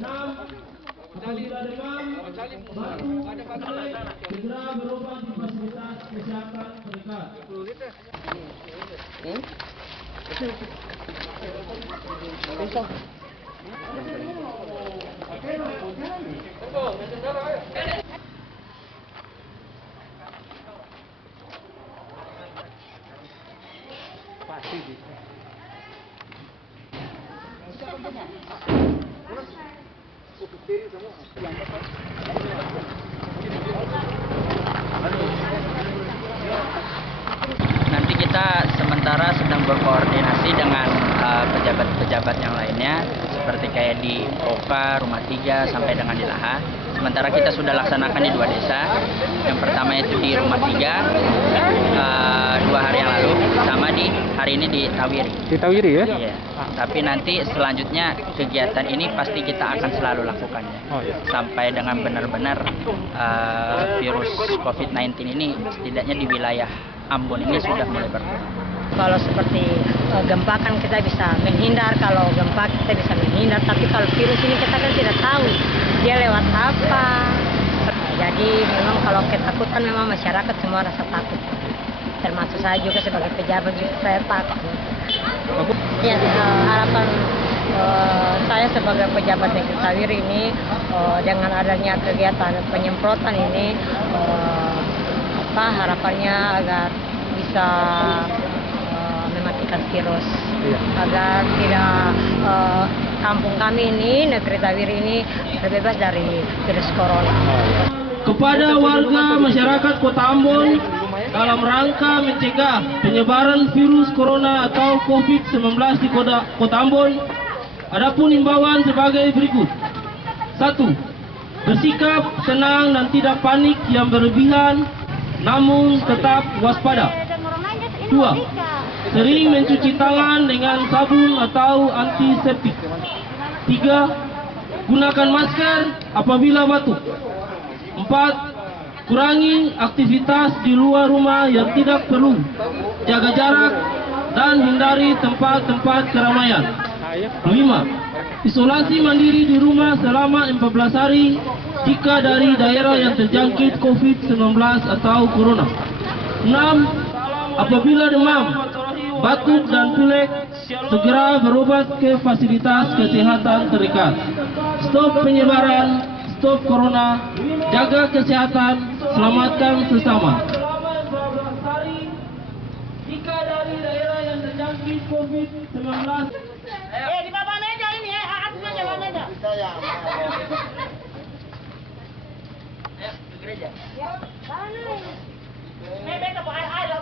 Enam, apabila demam, batuk, segera berobat di fasilitas kesehatan terdekat. Nanti kita sementara sedang berkoordinasi dengan pejabat-pejabat yang lainnya, seperti kayak di Oka, Rumah 3, sampai dengan di Laha. Sementara kita sudah laksanakan di 2 desa. Yang pertama itu di Rumah 3, 2 hari yang lalu, sama di hari ini di Tawiri. Di Tawiri ya? Iya. Tapi nanti selanjutnya kegiatan ini pasti kita akan selalu lakukannya. Oh, iya. Sampai dengan benar-benar virus COVID-19 ini setidaknya di wilayah Ambon ini sudah mulai berkurang. Kalau seperti gempa kan kita bisa menghindar, kalau gempa kita bisa menghindar, tapi kalau virus ini kita kan tidak tahu dia lewat apa. Jadi memang kalau ketakutan memang masyarakat semua rasa takut. Termasuk saya juga sebagai pejabat juga saya takut. Ya, harapan saya sebagai pejabat Negeri Tawiri ini dengan adanya kegiatan penyemprotan ini harapannya agar bisa mematikan virus, agar tidak kampung kami ini, Negeri Tawiri ini terbebas dari virus corona. Kepada warga masyarakat Kota Ambon, dalam rangka mencegah penyebaran virus corona atau COVID-19 di Kota Ambon, adapun himbauan sebagai berikut. 1. Bersikap tenang dan tidak panik yang berlebihan, namun tetap waspada. 2. Sering mencuci tangan dengan sabun atau antiseptik. 3. Gunakan masker apabila batuk. 4. Kurangi aktivitas di luar rumah yang tidak perlu. Jaga jarak dan hindari tempat-tempat keramaian. 5. Isolasi mandiri di rumah selama 14 hari jika dari daerah yang terjangkit COVID-19 atau Corona. 6. Apabila demam, batuk dan pilek, segera berobat ke fasilitas kesehatan terdekat. Stop penyebaran, stop Corona, jaga kesehatan, selamatkan sesama. Jika dari daerah yang terjangkit COVID-19, Di bawah meja ini ya, atasnya di bawah meja. Ayo ke gereja. Beta bawa air.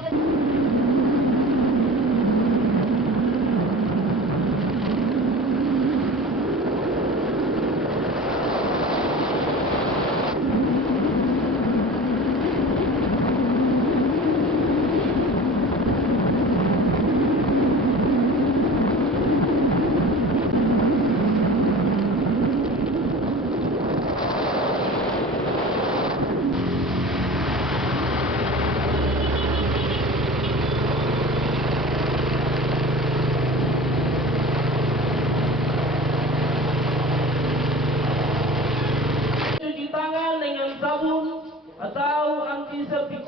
sabun atau antiseptik.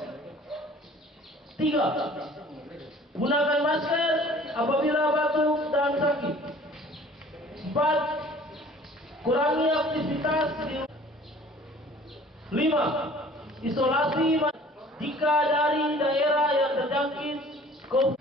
3. Gunakan masker apabila batuk dan sakit. 4. Kurangi aktivitas di 5. Isolasi jika dari daerah yang terjangkit COVID.